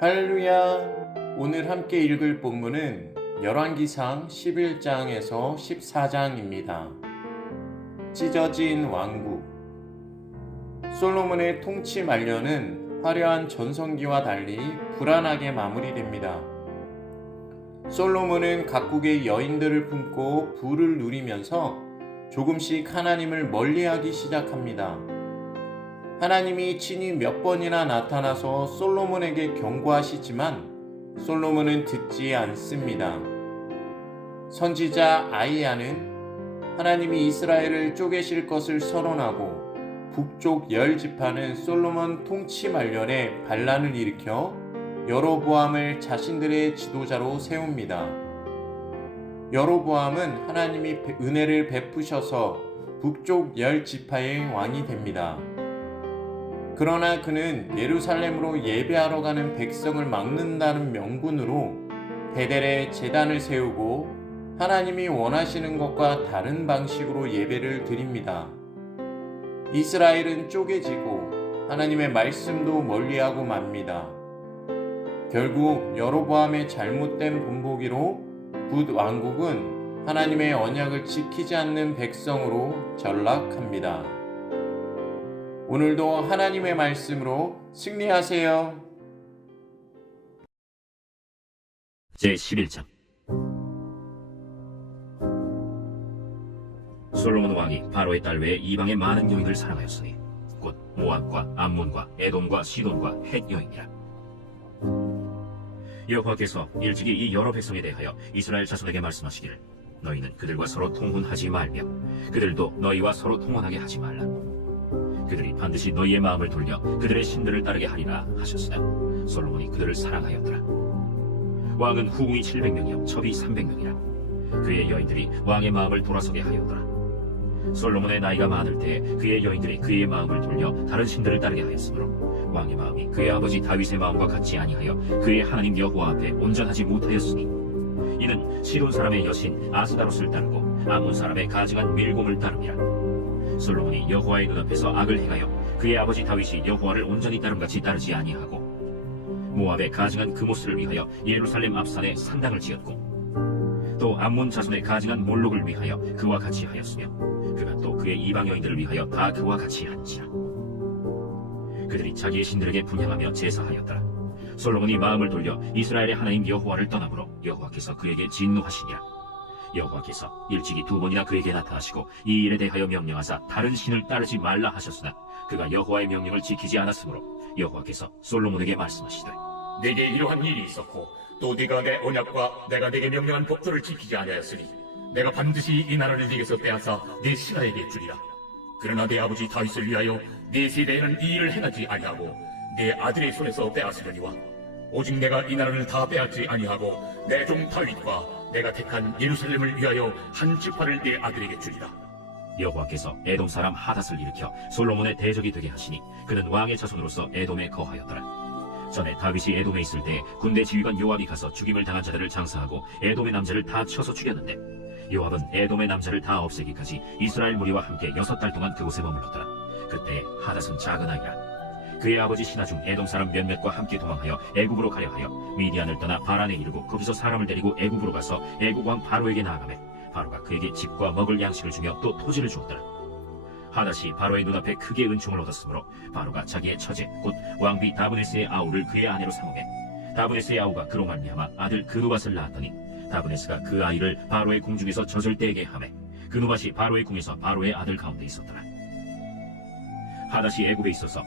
할렐루야! 오늘 함께 읽을 본문은 열왕기상 11장에서 14장입니다. 찢어진 왕국. 솔로몬의 통치 말년은 화려한 전성기와 달리 불안하게 마무리됩니다. 솔로몬은 각국의 여인들을 품고 부를 누리면서 조금씩 하나님을 멀리하기 시작합니다. 하나님이 친히 몇 번이나 나타나서 솔로몬에게 경고하시지만 솔로몬은 듣지 않습니다. 선지자 아이야는 하나님이 이스라엘을 쪼개실 것을 선언하고 북쪽 10지파는 솔로몬 통치 말년에 반란을 일으켜 여로보암을 자신들의 지도자로 세웁니다. 여로보암은 하나님이 은혜를 베푸셔서 북쪽 10지파의 왕이 됩니다. 그러나 그는 예루살렘으로 예배하러 가는 백성을 막는다는 명분으로 베델에 제단을 세우고 하나님이 원하시는 것과 다른 방식으로 예배를 드립니다. 이스라엘은 쪼개지고 하나님의 말씀도 멀리하고 맙니다. 결국 여로보암의 잘못된 본보기로 붓 왕국은 하나님의 언약을 지키지 않는 백성으로 전락합니다. 오늘도 하나님의 말씀으로 승리하세요. 제11장. 솔로몬 왕이 바로의 딸 외에 이방의 많은 여인을 사랑하였으니 곧 모압과 암몬과 에돔과 시돈과 헷 여인이라. 여호와께서 일찍이 이 여러 백성에 대하여 이스라엘 자손에게 말씀하시기를 너희는 그들과 서로 통혼하지 말며 그들도 너희와 서로 통혼하게 하지 말라. 그들이 반드시 너희의 마음을 돌려 그들의 신들을 따르게 하리라 하셨으나 솔로몬이 그들을 사랑하였더라. 왕은 후궁이 700명이요 첩이 300명이라. 그의 여인들이 왕의 마음을 돌아서게 하였더라. 솔로몬의 나이가 많을 때 그의 여인들이 그의 마음을 돌려 다른 신들을 따르게 하였으므로 왕의 마음이 그의 아버지 다윗의 마음과 같지 아니하여 그의 하나님 여호와 앞에 온전하지 못하였으니 이는 시돈 사람의 여신 아스다롯을 따르고 암몬 사람의 가증한 밀곰을 따름이라. 솔로몬이 여호와의 눈앞에서 악을 행하여 그의 아버지 다윗이 여호와를 온전히 따름같이 따르지 아니하고 모압의 가증한 그모스를 위하여 예루살렘 앞산에 산당을 지었고 또 암몬 자손의 가증한 몰록을 위하여 그와 같이 하였으며 그가 또 그의 이방 여인들을 위하여 다 그와 같이 한지라. 그들이 자기의 신들에게 분향하며 제사하였더라. 솔로몬이 마음을 돌려 이스라엘의 하나님 여호와를 떠나므로 여호와께서 그에게 진노하시니라. 여호와께서 일찍이 2번이나 그에게 나타나시고 이 일에 대하여 명령하사 다른 신을 따르지 말라 하셨으나 그가 여호와의 명령을 지키지 않았으므로 여호와께서 솔로몬에게 말씀하시되 내게 이러한 일이 있었고 또 네가 내 언약과 내가 네게 명령한 법도를 지키지 아니하였으니 내가 반드시 이 나라를 네게서 빼앗아 네 신하에게 주리라. 그러나 네 아버지 다윗을 위하여 네 세대에는 이 일을 행하지 아니하고 네 아들의 손에서 빼앗으려니와 오직 내가 이 나라를 다 빼앗지 아니하고 내 종 다윗과 내가 택한 예루살렘을 위하여 한 지파를 네 아들에게 주리라. 여호와께서 에돔 사람 하닷을 일으켜 솔로몬의 대적이 되게 하시니 그는 왕의 자손으로서 에돔에 거하였더라. 전에 다윗이 에돔에 있을 때 군대 지휘관 요압이 가서 죽임을 당한 자들을 장사하고 에돔의 남자를 다 쳐서 죽였는데 요압은 에돔의 남자를 다 없애기까지 이스라엘 무리와 함께 6달 동안 그곳에 머물렀더라. 그때 하닷은 작은 아이라. 그의 아버지 신하 중 에돔 사람 몇몇과 함께 도망하여 애굽으로 가려 하여 미디안을 떠나 바란에 이르고 거기서 사람을 데리고 애굽으로 가서 애굽 왕 바로에게 나아가매 바로가 그에게 집과 먹을 양식을 주며 또 토지를 주었더라. 하닷이 바로의 눈앞에 크게 은총을 얻었으므로 바로가 자기의 처제 곧 왕비 다브네스의 아우를 그의 아내로 삼으매 다브네스의 아우가 그로 말미암아 아들 그누밧을 낳았더니 다브네스가 그 아이를 바로의 궁중에서 젖을 떼게 하매 그누밧이 바로의 궁에서 바로의 아들 가운데 있었더라. 하닷이 애굽에 있어서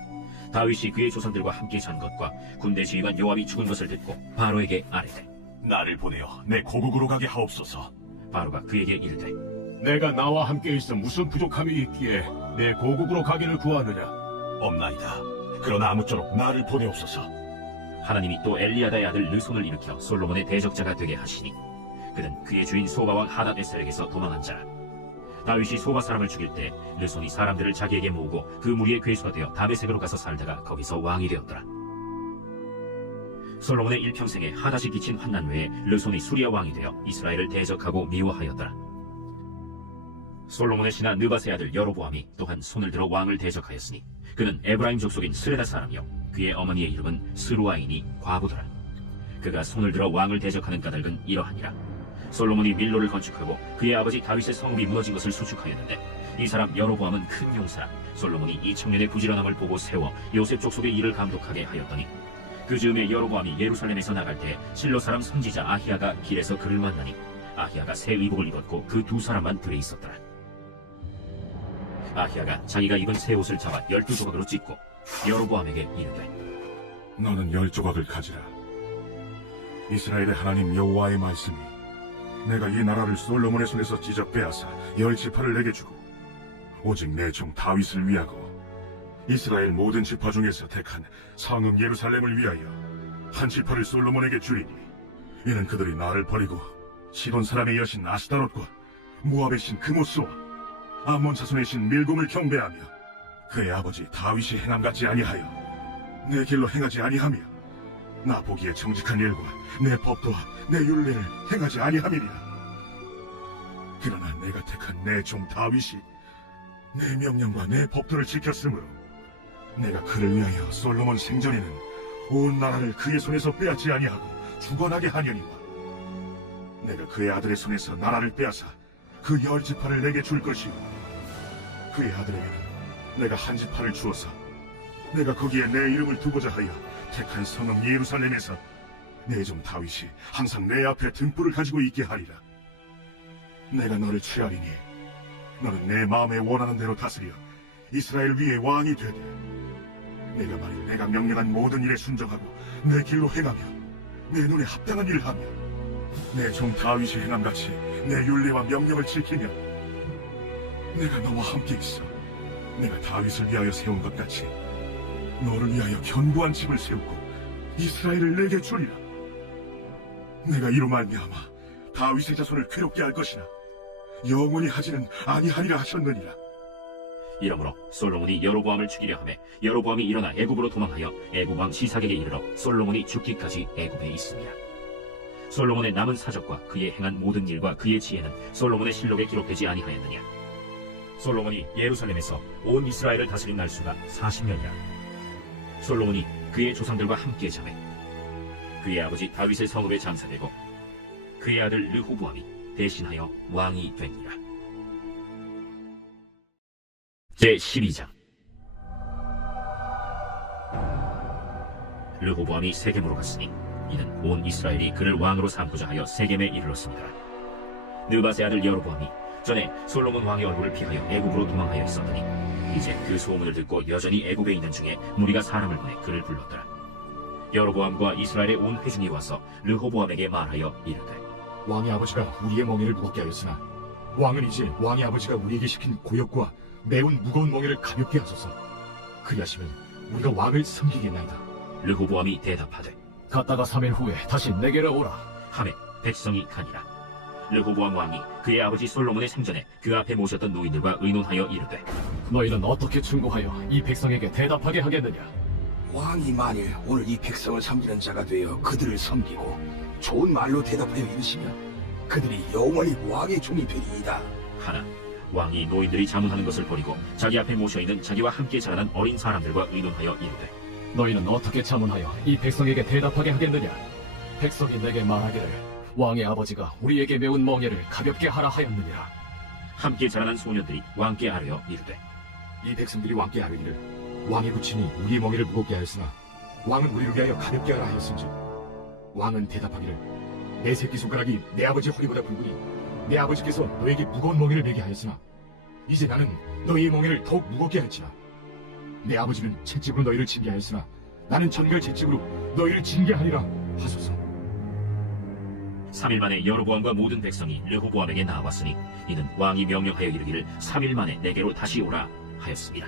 다윗이 그의 조선들과 함께 산 것과 군대 지휘관 요압이 죽은 것을 듣고 바로에게 아뢰되 나를 보내어 내 고국으로 가게 하옵소서. 바로가 그에게 이르되 내가 나와 함께 있어 무슨 부족함이 있기에 내 고국으로 가기를 구하느냐? 없나이다. 그러나 아무쪼록 나를 보내옵소서. 하나님이 또 엘리야다의 아들 르손을 일으켜 솔로몬의 대적자가 되게 하시니 그는 그의 주인 소바왕 하닷에셀에게서 도망한 자라. 다윗이 소바 사람을 죽일 때 르손이 사람들을 자기에게 모으고 그 무리의 괴수가 되어 다메섹으로 가서 살다가 거기서 왕이 되었더라. 솔로몬의 일평생에 하닷이 끼친 환난 외에 르손이 수리아 왕이 되어 이스라엘을 대적하고 미워하였더라. 솔로몬의 신하 느밧의 아들 여로보암이 또한 손을 들어 왕을 대적하였으니 그는 에브라임 족속인 스레다 사람이요 그의 어머니의 이름은 스루아이니 과부더라. 그가 손을 들어 왕을 대적하는 까닭은 이러하니라. 솔로몬이 밀로를 건축하고 그의 아버지 다윗의 성읍이 무너진 것을 수축하였는데 이 사람 여로보암은 큰 용사라. 솔로몬이 이 청년의 부지런함을 보고 세워 요셉 족속의 일을 감독하게 하였더니 그 즈음에 여로보암이 예루살렘에서 나갈 때 실로 사람 선지자 아히야가 길에서 그를 만나니 아히야가 새 의복을 입었고 그 두 사람만 들에 있었더라. 아히야가 자기가 입은 새 옷을 잡아 12조각으로 찢고 여로보암에게 이르되 너는 10조각을 가지라. 이스라엘의 하나님 여호와의 말씀이 내가 이 나라를 솔로몬의 손에서 찢어 빼앗아 10지파를 내게 주고 오직 내 종 다윗을 위하고 이스라엘 모든 지파 중에서 택한 성읍 예루살렘을 위하여 한 지파를 솔로몬에게 주리니 이는 그들이 나를 버리고 시돈 사람의 여신 아스타롯과 모압의 신 그모스와 암몬 자손의 신 밀곰을 경배하며 그의 아버지 다윗이 행함 같지 아니하여 내 길로 행하지 아니하며 나 보기에 정직한 일과 내 법도와 내 율례를 행하지 아니함이니라. 그러나 내가 택한 내 종 다윗이 내 명령과 내 법도를 지켰으므로 내가 그를 위하여 솔로몬 생전에는 온 나라를 그의 손에서 빼앗지 아니하고 주관하게 하려니와 내가 그의 아들의 손에서 나라를 빼앗아 그 10지파를 내게 줄 것이요 그의 아들에게는 내가 한 지파를 주어서 내가 거기에 내 이름을 두고자 하여 택한 성읍 예루살렘에서 내 종 다윗이 항상 내 앞에 등불을 가지고 있게 하리라. 내가 너를 취하리니 너는 내 마음에 원하는 대로 다스려 이스라엘 위에 왕이 되되 내가 만일 내가 명령한 모든 일에 순종하고 내 길로 행하며 내 눈에 합당한 일을 하며 내 종 다윗이 행함같이 내 율례와 명령을 지키며 내가 너와 함께 있어 내가 다윗을 위하여 세운 것 같이 너를 위하여 견고한 집을 세우고 이스라엘을 내게 주리라. 내가 이로 말미암아 다윗의 자손을 괴롭게 할 것이나 영원히 하지는 아니하리라 하셨느니라. 이러므로 솔로몬이 여로보암을 죽이려 하매 여로보암이 일어나 애굽으로 도망하여 애굽 왕 시삭에게 이르러 솔로몬이 죽기까지 애굽에 있습니다. 솔로몬의 남은 사적과 그의 행한 모든 일과 그의 지혜는 솔로몬의 실록에 기록되지 아니하였느냐. 솔로몬이 예루살렘에서 온 이스라엘을 다스린 날수가 40년이라. 솔로몬이 그의 조상들과 함께 자매 그의 아버지 다윗의 성읍에 장사되고 그의 아들 르호보암이 대신하여 왕이 되니라. 제12장. 르호보암이 세겜으로 갔으니 이는 온 이스라엘이 그를 왕으로 삼고자 하여 세겜에 이르렀습니다. 느밧의 아들 여로보암이 전에 솔로몬 왕의 얼굴을 피하여 애굽으로 도망하여 있었더니 이제 그 소문을 듣고 여전히 애굽에 있는 중에 무리가 사람을 보내 그를 불렀더라. 여로보암과 이스라엘의 온 회중이 와서 르호보암에게 말하여 이르되 왕의 아버지가 우리의 멍에를 무겁게 하였으나 왕은 이제 왕의 아버지가 우리에게 시킨 고역과 매운 무거운 멍에를 가볍게 하소서. 그리하시면 우리가 왕을 섬기겠나이다. 르호보암이 대답하되 갔다가 3일 후에 다시 내게로 오라. 하매 백성이 가니라. 르호보암 왕이 그의 아버지 솔로몬의 생전에 그 앞에 모셨던 노인들과 의논하여 이르되 너희는 어떻게 충고하여 이 백성에게 대답하게 하겠느냐? 왕이 만일 오늘 이 백성을 섬기는 자가 되어 그들을 섬기고 좋은 말로 대답하여 이르시면 그들이 영원히 왕의 종이 되리이다. 하나 왕이 노인들이 자문하는 것을 버리고 자기 앞에 모셔있는 자기와 함께 자라난 어린 사람들과 의논하여 이르되 너희는 어떻게 자문하여 이 백성에게 대답하게 하겠느냐? 백성이 내게 말하기를 왕의 아버지가 우리에게 매운 멍에를 가볍게 하라 하였느니라. 함께 자라난 소년들이 왕께 아뢰어 이르되 이 백성들이 왕께 아뢰기를 왕의 부친이 우리의 멍에를 무겁게 하였으나 왕은 우리를 위하여 가볍게 하라 하였은즉 왕은 대답하기를 내 새끼손가락이 내 아버지 허리보다 굵으니 내 아버지께서 너에게 무거운 멍에를 매게 하였으나 이제 나는 너희의 멍에를 더욱 무겁게 할지라. 내 아버지는 채찍으로 너희를 징계하였으나 나는 전갈 채찍으로 너희를 징계하리라 하소서. 3일 만에 여로보암과 모든 백성이 르호보암에게 나왔으니 이는 왕이 명령하여 이르기를 3일 만에 내게로 다시 오라 하였습니다.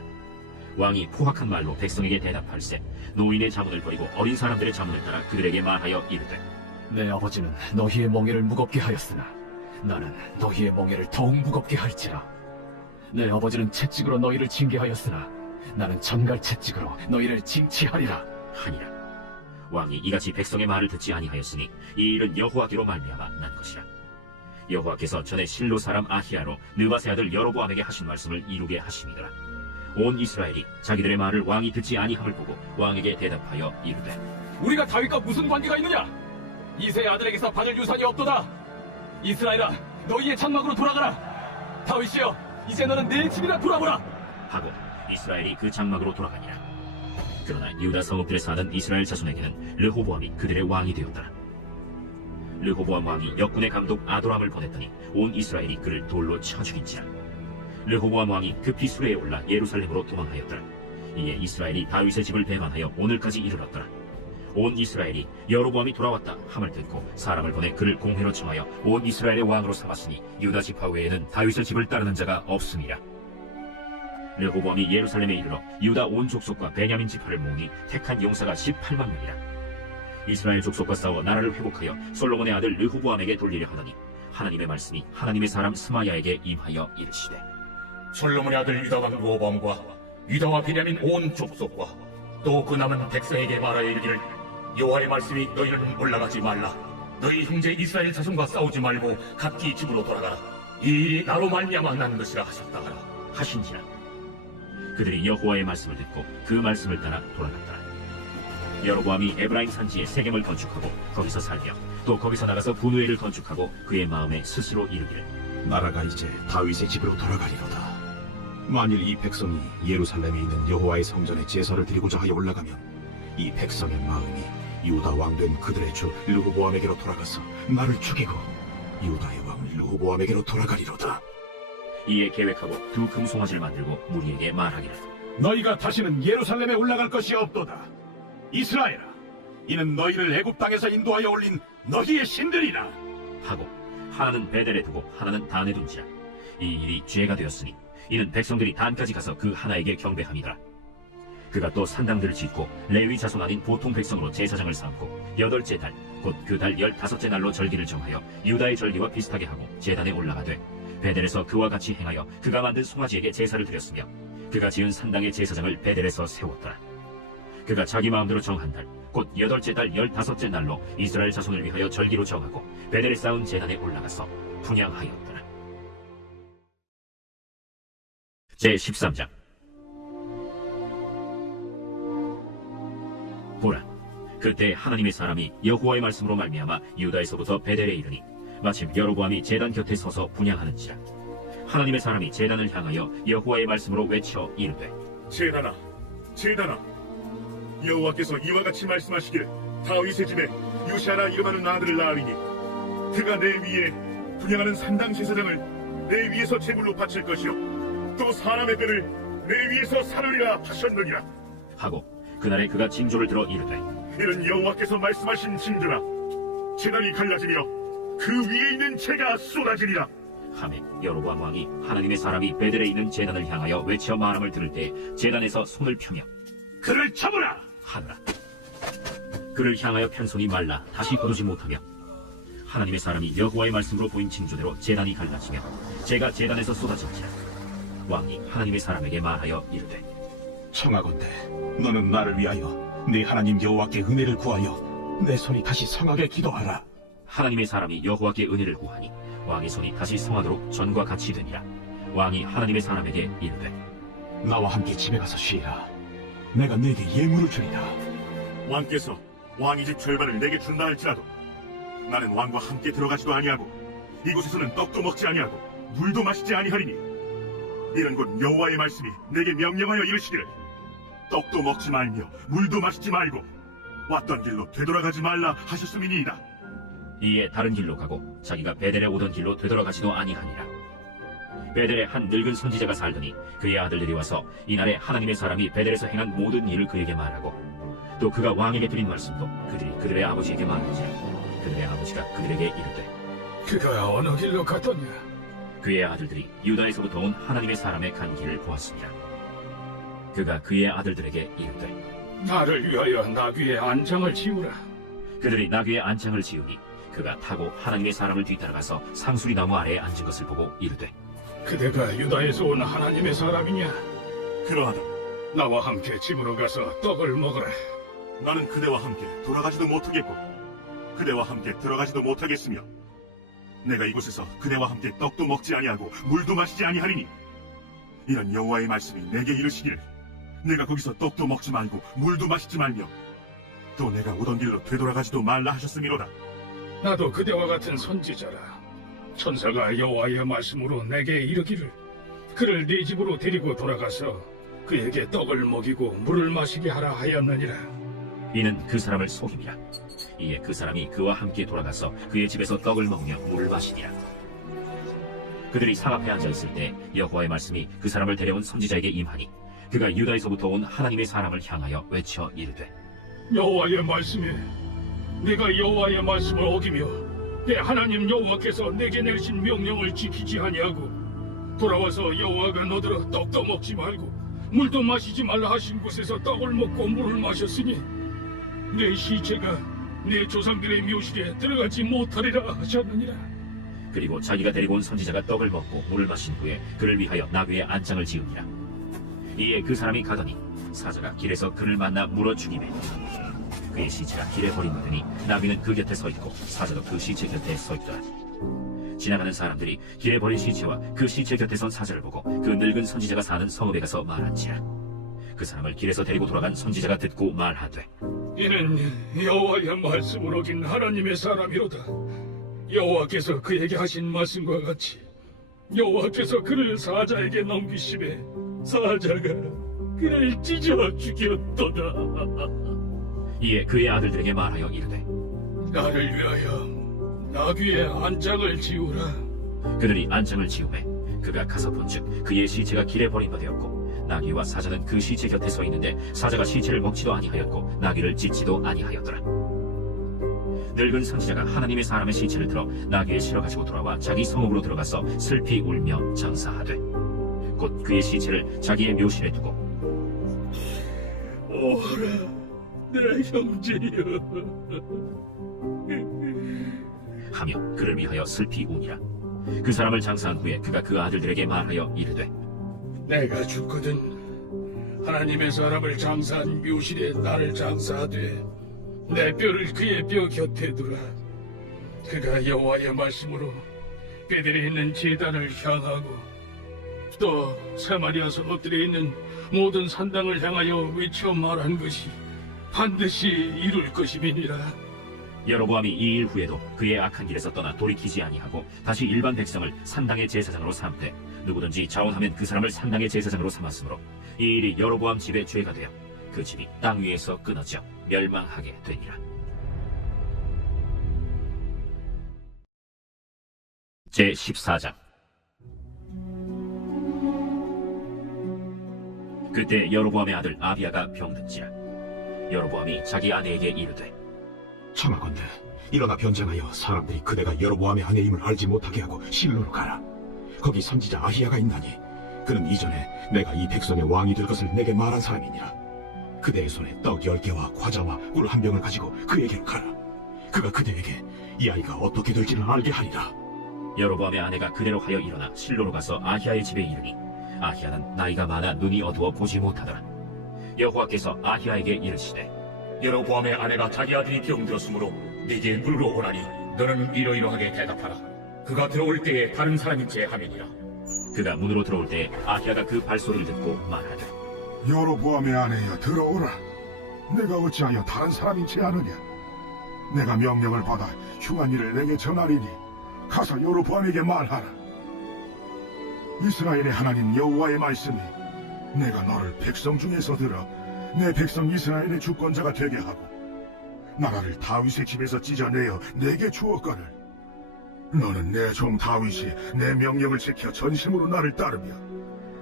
왕이 포악한 말로 백성에게 대답할세 노인의 자문을 버리고 어린 사람들의 자문을 따라 그들에게 말하여 이르되 내 아버지는 너희의 멍에를 무겁게 하였으나 나는 너희의 멍에를 더욱 무겁게 할지라. 내 아버지는 채찍으로 너희를 징계하였으나 나는 전갈 채찍으로 너희를 징치하리라 하니라. 왕이 이같이 백성의 말을 듣지 아니하였으니 이 일은 여호와께로 말미암아 난 것이라. 여호와께서 전에 실로 사람 아히야로 느밧의 아들 여로보암에게 하신 말씀을 이루게 하심이더라. 온 이스라엘이 자기들의 말을 왕이 듣지 아니함을 보고 왕에게 대답하여 이르되 우리가 다윗과 무슨 관계가 있느냐? 이새의 아들에게서 받을 유산이 없도다. 이스라엘아, 너희의 장막으로 돌아가라. 다윗이여, 이제 너는 내 집이나 돌아보라. 하고 이스라엘이 그 장막으로 돌아가니라. 그러나 유다 성읍들에 사는 이스라엘 자손에게는 르호보암이 그들의 왕이 되었더라. 르호보암 왕이 역군의 감독 아도람을 보냈더니 온 이스라엘이 그를 돌로 쳐 죽인지라. 르호보암 왕이 급히 수레에 올라 예루살렘으로 도망하였더라. 이에 이스라엘이 다윗의 집을 배반하여 오늘까지 이르렀더라. 온 이스라엘이 여로보암이 돌아왔다 함을 듣고 사람을 보내 그를 공회로 청하여 온 이스라엘의 왕으로 삼았으니 유다 지파 외에는 다윗의 집을 따르는 자가 없음이라. 르호보암이 예루살렘에 이르러 유다 온 족속과 베냐민 지파를 모으니 택한 용사가 18만 명이라. 이스라엘 족속과 싸워 나라를 회복하여 솔로몬의 아들 르호보암에게 돌리려 하더니 하나님의 말씀이 하나님의 사람 스마야에게 임하여 이르시되 솔로몬의 아들 유다 왕 르호보암과 유다와 베냐민 온 족속과 또 그 남은 백성에게 말하여 이르기를 여호와의 말씀이 너희는 올라가지 말라. 너희 형제 이스라엘 자손과 싸우지 말고 각기 집으로 돌아가라. 이 일이 나로 말미암아 난 것이라 하셨다 하라. 하신지라. 그들이 여호와의 말씀을 듣고 그 말씀을 따라 돌아갔더라. 여로보암이 에브라임 산지에 세겜을 건축하고 거기서 살며 또 거기서 나가서 분우엘을 건축하고 그의 마음에 스스로 이르기를 나라가 이제 다윗의 집으로 돌아가리로다. 만일 이 백성이 예루살렘에 있는 여호와의 성전에 제사를 드리고자 하여 올라가면 이 백성의 마음이 유다 왕된 그들의 주 르호보암에게로 돌아가서 나를 죽이고 유다의 왕 르호보암에게로 돌아가리로다. 이에 계획하고 두 금송아지를 만들고 무리에게 말하기를 너희가 다시는 예루살렘에 올라갈 것이 없도다. 이스라엘아, 이는 너희를 애굽 땅에서 인도하여 올린 너희의 신들이라. 하고 하나는 베델에 두고 하나는 단에 둔지라. 이 일이 죄가 되었으니 이는 백성들이 단까지 가서 그 하나에게 경배함이더라. 그가 또 산당들을 짓고 레위 자손 아닌 보통 백성으로 제사장을 삼고 8째 달 곧 그 달 15째 날로 절기를 정하여 유다의 절기와 비슷하게 하고 제단에 올라가되 베델에서 그와 같이 행하여 그가 만든 송아지에게 제사를 드렸으며 그가 지은 산당의 제사장을 베델에서 세웠더라. 그가 자기 마음대로 정한 달 곧 8째 달 15째 날로 이스라엘 자손을 위하여 절기로 정하고 베델에 쌓은 제단에 올라가서 분향하였더라. 제13장. 보라, 그때 하나님의 사람이 여호와의 말씀으로 말미암아 유다에서부터 베델에 이르니 마침 여로보암이 제단 곁에 서서 분향하는지라. 하나님의 사람이 제단을 향하여 여호와의 말씀으로 외쳐 이르되 제단아, 제단아, 여호와께서 이와 같이 말씀하시기를 다윗의 집에 요시아라 이름하는 아들을 낳으리니 그가 내 위에 분향하는 산당 제사장을 내 위에서 제물로 바칠 것이요 또 사람의 뼈를 내 위에서 사르리라 하셨느니라. 하고 그날에 그가 징조를 들어 이르되 이는 여호와께서 말씀하신 징조라. 제단이 갈라지며 그 위에 있는 재가 쏟아지리라. 하매 여로보암 왕이 하나님의 사람이 베델에 있는 제단을 향하여 외쳐 말함을 들을 때 제단에서 손을 펴며 그를 잡으라 하느라. 그를 향하여 편 손이 말라 다시 거두지 못하며 하나님의 사람이 여호와의 말씀으로 보인 징조대로 제단이 갈라지며 재가 제단에서 쏟아진지라. 왕이 하나님의 사람에게 말하여 이르되 청하건대 너는 나를 위하여 네 하나님 여호와께 은혜를 구하여 내 손이 다시 성하게 기도하라. 하나님의 사람이 여호와께 은혜를 구하니 왕의 손이 다시 성하도록 전과 같이 되니라. 왕이 하나님의 사람에게 이르되 나와 함께 집에 가서 쉬라. 내가 네게 예물을 주리라. 왕께서 왕의 집 절반을 내게 준다 할지라도 나는 왕과 함께 들어가지도 아니하고 이곳에서는 떡도 먹지 아니하고 물도 마시지 아니하리니 이는 곧 여호와의 말씀이 내게 명령하여 이르시기를 떡도 먹지 말며 물도 마시지 말고 왔던 길로 되돌아가지 말라 하셨음이니이다. 이에 다른 길로 가고 자기가 베델에 오던 길로 되돌아가지도 아니하니라. 베델에 한 늙은 선지자가 살더니 그의 아들들이 와서 이날에 하나님의 사람이 베델에서 행한 모든 일을 그에게 말하고 또 그가 왕에게 드린 말씀도 그들이 그들의 아버지에게 말하지라. 그들의 아버지가 그들에게 이르되 그가 어느 길로 갔더냐? 그의 아들들이 유다에서부터 온 하나님의 사람의 간 길을 보았습니다. 그가 그의 아들들에게 이르되 나를 위하여 나귀의 안장을 지우라. 그들이 나귀의 안장을 지으니 그가 타고 하나님의 사람을 뒤따라가서 상수리 나무 아래에 앉은 것을 보고 이르되 그대가 유다에서 온 하나님의 사람이냐? 그러하다. 나와 함께 집으로 가서 떡을 먹으라. 나는 그대와 함께 돌아가지도 못하겠고 그대와 함께 들어가지도 못하겠으며 내가 이곳에서 그대와 함께 떡도 먹지 아니하고 물도 마시지 아니하리니 이런 여호와의 말씀이 내게 이르시기를 내가 거기서 떡도 먹지 말고 물도 마시지 말며 또 내가 오던 길로 되돌아가지도 말라 하셨음이로다. 나도 그대와 같은 선지자라. 천사가 여호와의 말씀으로 내게 이르기를 그를 네 집으로 데리고 돌아가서 그에게 떡을 먹이고 물을 마시게 하라 하였느니라. 이는 그 사람을 속임이라. 이에 그 사람이 그와 함께 돌아가서 그의 집에서 떡을 먹으며 물을 마시니라. 그들이 상 앞에 앉아 있을 때 여호와의 말씀이 그 사람을 데려온 선지자에게 임하니 그가 유다에서부터 온 하나님의 사람을 향하여 외쳐 이르되 여호와의 말씀에 내가 여호와의 말씀을 어기며 내 하나님 여호와께서 내게 내리신 명령을 지키지 아니하고 돌아와서 여호와가 너더러 떡도 먹지 말고 물도 마시지 말라 하신 곳에서 떡을 먹고 물을 마셨으니 내 시체가 내 조상들의 묘실에 들어가지 못하리라 하셨느니라. 그리고 자기가 데리고 온 선지자가 떡을 먹고 물을 마신 후에 그를 위하여 나귀의 안장을 지으니라. 이에 그 사람이 가더니 사자가 길에서 그를 만나 물어 죽이매 그의 시체가 길에 버림받으니 나귀는 그 곁에 서 있고 사자도 그 시체 곁에 서 있더라. 지나가는 사람들이 길에 버린 시체와 그 시체 곁에 선 사자를 보고 그 늙은 선지자가 사는 성읍에 가서 말한지라. 그 사람을 길에서 데리고 돌아간 선지자가 듣고 말하되 이는 여호와의 말씀을 어긴 하나님의 사람이로다. 여호와께서 그에게 하신 말씀과 같이 여호와께서 그를 사자에게 넘기심에 사자가 그를 찢어 죽였도다. 이에 그의 아들들에게 말하여 이르되 나를 위하여 나귀의 안장을 지우라. 그들이 안장을 지우매 그가 가서 본즉 그의 시체가 길에 버림바 되었고 나귀와 사자는 그 시체 곁에 서 있는데 사자가 시체를 먹지도 아니하였고 나귀를 찢지도 아니하였더라. 늙은 선지자가 하나님의 사람의 시체를 들어 나귀에 실어 가지고 돌아와 자기 성읍으로 들어가서 슬피 울며 장사하되 곧 그의 시체를 자기의 묘실에 두고 오라 내 형제여 하며 그를 위하여 슬피 우니라. 그 사람을 장사한 후에 그가 그 아들들에게 말하여 이르되 내가 죽거든 하나님의 사람을 장사한 묘실에 나를 장사하되 내 뼈를 그의 뼈 곁에 두라. 그가 여호와의 말씀으로 베델에 있는 제단을 향하고 또 사마리아 성읍들에 있는 모든 산당을 향하여 외쳐 말한 것이 반드시 이룰 것임이니라. 여로보암이 이 일 후에도 그의 악한 길에서 떠나 돌이키지 아니하고 다시 일반 백성을 산당의 제사장으로 삼되 누구든지 자원하면 그 사람을 산당의 제사장으로 삼았으므로 이 일이 여로보암 집의 죄가 되어 그 집이 땅 위에서 끊어져 멸망하게 되니라. 제14장. 그때 여로보암의 아들 아비야가 병든지라. 여로보암이 자기 아내에게 이르되 청하건대 일어나 변장하여 사람들이 그대가 여로보암의 아내임을 알지 못하게 하고 실로로 가라. 거기 선지자 아히야가 있나니 그는 이전에 내가 이 백성의 왕이 될 것을 내게 말한 사람이니라. 그대의 손에 떡 10개와 과자와 꿀 한 병을 가지고 그에게로 가라. 그가 그대에게 이 아이가 어떻게 될지를 알게 하리라. 여로보암의 아내가 그대로 하여 일어나 실로로 가서 아히야의 집에 이르니 아히야는 나이가 많아 눈이 어두워 보지 못하더라. 여호와께서 아히야에게 이르시되 여로보암의 아내가 자기 아들이 병들었으므로 네게 물으러 오라니 너는 이러이러하게 대답하라. 그가 들어올 때에 다른 사람인 체 하면이라. 그가 문으로 들어올 때 아히야가 그 발소리를 듣고 말하되 여로보암의 아내여 들어오라. 내가 어찌하여 다른 사람인 채 하느냐. 내가 명령을 받아 흉한 일을 내게 전하리니 가서 여로보암에게 말하라. 이스라엘의 하나님 여호와의 말씀이 내가 너를 백성 중에서 들어 내 백성 이스라엘의 주권자가 되게 하고 나라를 다윗의 집에서 찢어내어 내게 주었거늘 너는 내 종 다윗이 내 명령을 지켜 전심으로 나를 따르며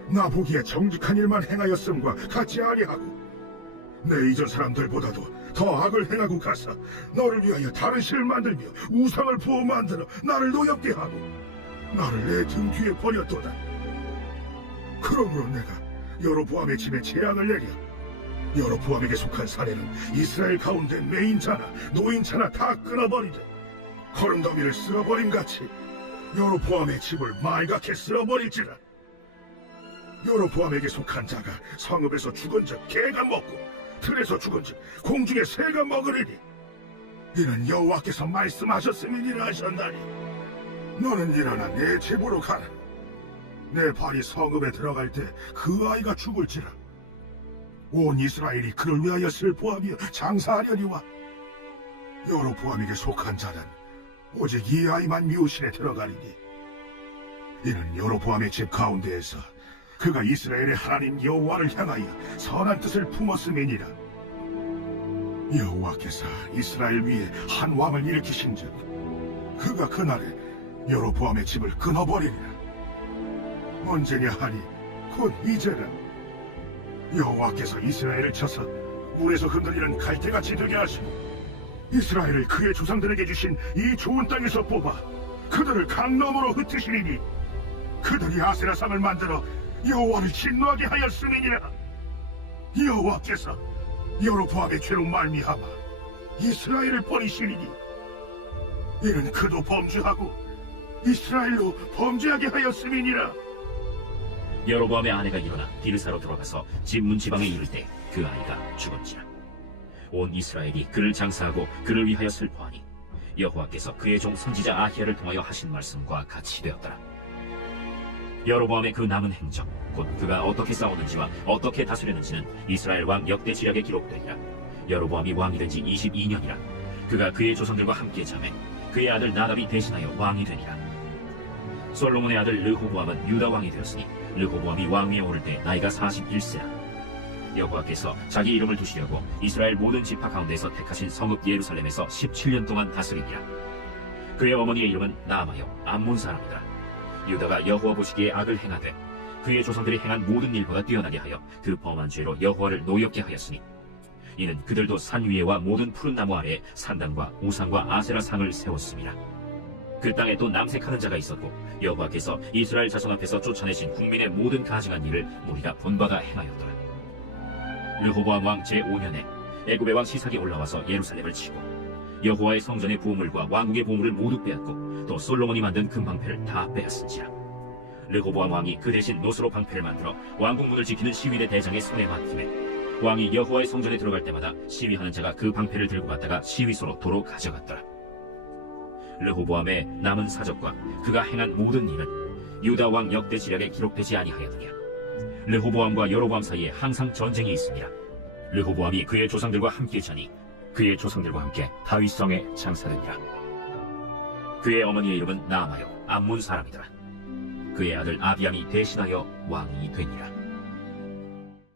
나 보기에 정직한 일만 행하였음과 같이 아니하고 내 이전 사람들보다도 더 악을 행하고 가서 너를 위하여 다른 신을 만들며 우상을 부어 만들어 나를 노엽게 하고 나를 내 등 뒤에 버렸도다. 그러므로 내가 여로보암의 집에 재앙을 내려 여로보암에게 속한 사내는 이스라엘 가운데 매인자나 노인자나 다 끊어버리되 거름더미를 쓸어버림같이 여로보암의 집을 말갛게 쓸어버릴지라. 여로보암에게 속한 자가 성읍에서 죽은즉 개가 먹고 들에서 죽은즉 공중에 새가 먹으리니 이는 여호와께서 말씀하셨음이니라 하셨나니 너는 일어나 내 집으로 가라. 내 발이 성읍에 들어갈 때 그 아이가 죽을지라. 온 이스라엘이 그를 위하여 슬퍼하며 장사하려니와 여로보암에게 속한 자는 오직 이 아이만 묘실에 들어가리니 이는 여로보암의 집 가운데에서 그가 이스라엘의 하나님 여호와를 향하여 선한 뜻을 품었음이니라. 여호와께서 이스라엘 위에 한 왕을 일으키신즉 그가 그날에 여로보암의 집을 끊어버리리라. 언제냐 하니 곧 이제라. 여호와께서 이스라엘을 쳐서 물에서 흔들리는 갈대같이 되게 하시고 이스라엘을 그의 조상들에게 주신 이 좋은 땅에서 뽑아 그들을 강 너머로 흩으시리니 그들이 아세라상을 만들어 여호와를 진노하게 하였음이니라. 여호와께서 여로보암의 죄로 말미암아 이스라엘을 버리시리니 이는 그도 범죄하고 이스라엘로 범죄하게 하였음이니라. 여로보암의 아내가 일어나 디르사로 들어가서 집 문지방에 이를 때 그 아이가 죽었지라. 온 이스라엘이 그를 장사하고 그를 위하여 슬퍼하니 여호와께서 그의 종 선지자 아히야를 통하여 하신 말씀과 같이 되었더라. 여로보암의 그 남은 행적 곧 그가 어떻게 싸우는지와 어떻게 다스렸는지는 이스라엘 왕 역대 지략에 기록되니라. 여로보암이 왕이 된 지 22년이라. 그가 그의 조상들과 함께 자매 그의 아들 나답이 대신하여 왕이 되니라. 솔로몬의 아들 르호보암은 유다 왕이 되었으니 르호보암이 왕위에 오를 때 나이가 41세라. 여호와께서 자기 이름을 두시려고 이스라엘 모든 지파 가운데서 택하신 성읍 예루살렘에서 17년 동안 다스리니라. 그의 어머니의 이름은 나아마요 암몬 사람이더라. 유다가 여호와 보시기에 악을 행하되 그의 조상들이 행한 모든 일보다 뛰어나게 하여 그 범한 죄로 여호와를 노엽게 하였으니 이는 그들도 산 위에와 모든 푸른 나무 아래에 산당과 우상과 아세라 상을 세웠습니다. 그 땅에 또 남색하는 자가 있었고 여호와께서 이스라엘 자손 앞에서 쫓아내신 국민의 모든 가증한 일을 무리가 본바가 행하였더라. 르호보암 왕 제5년에 애굽의 왕 시삭이 올라와서 예루살렘을 치고 여호와의 성전의 보물과 왕국의 보물을 모두 빼앗고 또 솔로몬이 만든 금방패를 다 빼앗은지라. 르호보암 왕이 그 대신 노스로 방패를 만들어 왕국문을 지키는 시위대 대장의 손에 맡기매 왕이 여호와의 성전에 들어갈 때마다 시위하는 자가 그 방패를 들고 갔다가 시위소로 도로 가져갔더라. 르호보암의 남은 사적과 그가 행한 모든 일은 유다 왕 역대 지략에 기록되지 아니하였느냐. 르호보암과 여로보암 사이에 항상 전쟁이 있습니다. 르호보암이 그의 조상들과 함께 자니 그의 조상들과 함께 다윗성에 장사되니라. 그의 어머니의 이름은 나아마요 암몬 사람이더라. 그의 아들 아비암이 대신하여 왕이 되니라.